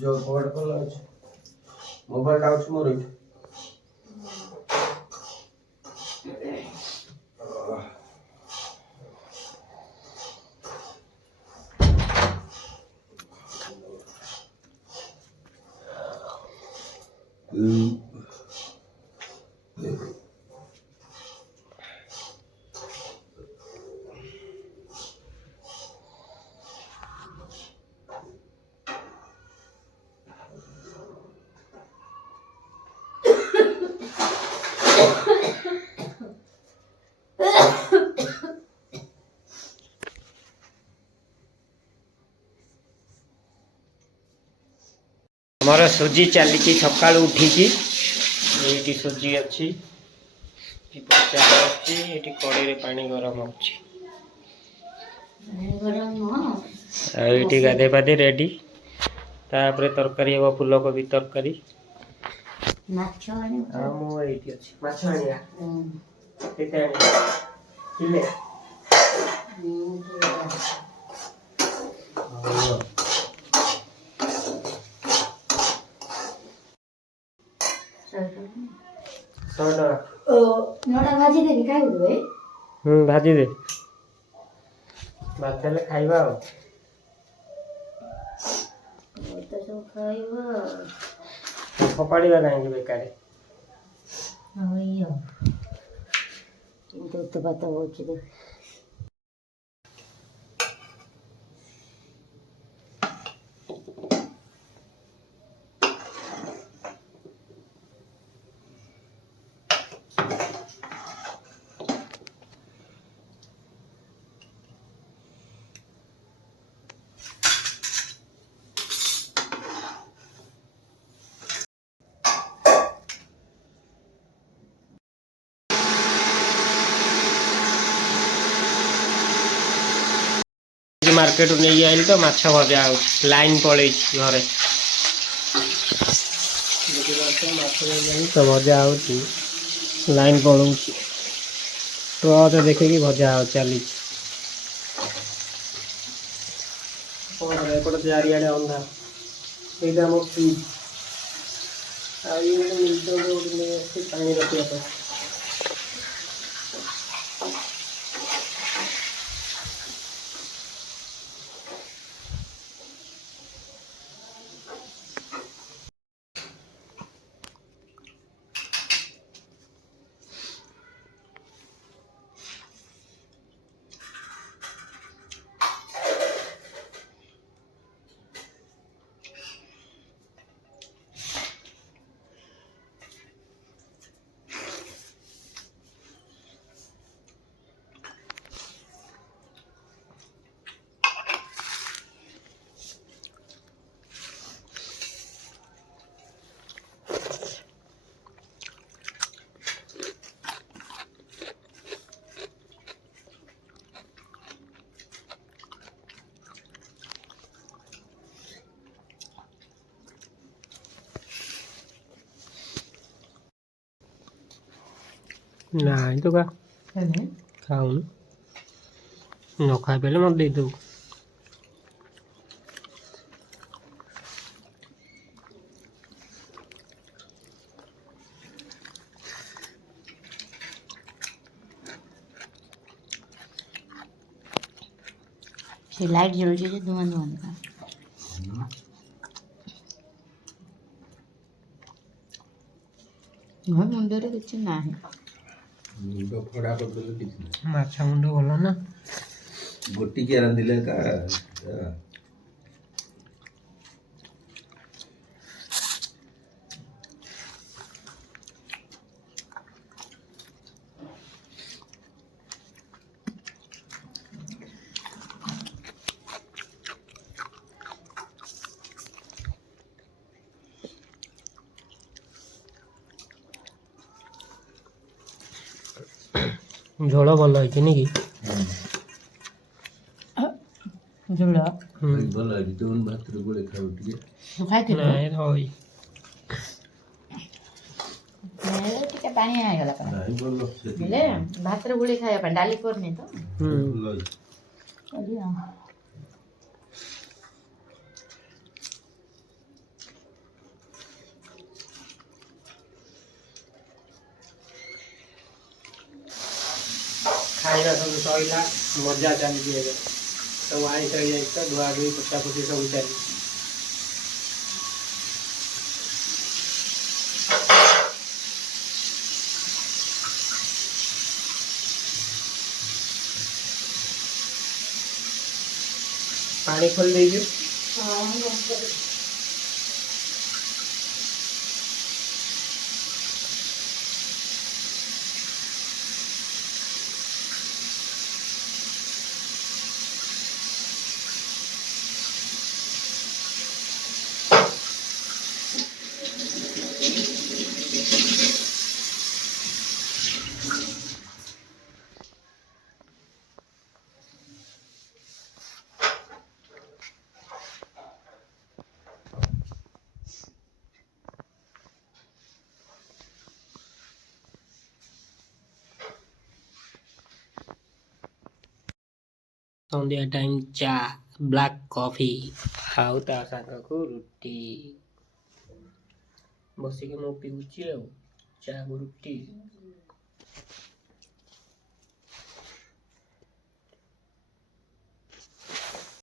जो कॉल कल अछि मोबाइल आउट मोर इट हमारा सुजी चली सका उठिकी ये सुजी अच्छी कड़े पानी गरम होती गाधे पाधे रेडी तापर तरकारी हम फूलकोबी तरकारी भाजी देवी काय हुए भाजी दे भात देले खाइबा तो सब खाइबा फपाड़ीबा कहीं बेकार किंतु तो बात होची दे मार्केट नहीं आइल तो माछ भजा हो लाइन पड़े घरे तो भजा हो लाइन पड़ू ट्रच देखे भजा हो चली चारिड़े अंधा यहाँ आम फ्रिज पानी रखा ना तो का खाऊ न खाई पे मत दे दो से लाइट जल जे धुआं धुआं का मुंडरे किछ नाही मुंड फड़ा कर दे किछ माछा मुंड भलो ना गोटी के रंदिले का झोल भल है कि झोल भल है तो उन भात रे गोले खाउ टिके तू खाइते नहीं होई टिके पानी आ गला नहीं बोलो ले भात रे गोले खाया डाली करने तो ଆଜି ଆଉ ଖାଇବା ସବୁ ସରିଲା, ମଜା ଚାଲିଛି ଏବେ। ସବୁ ଆଇଁଷ ହେଇଯାଇଛି ତ, ଧୁଆ ଧୁଇ ପୋଛାପୋଛି ସବୁ ଚାଲିଛି। ପାଣି ଖୋଲି ଦେଇଛୁ? ସନ୍ଧ୍ୟା ଟାଇମ୍ ଚା, ବ୍ଲାକ୍ କଫି ଆଉ ତା ସାଙ୍ଗକୁ ରୁଟି। ବସିକି ମୁଁ ପିଉଛି ଆଉ ଚା କୁ ରୁଟି।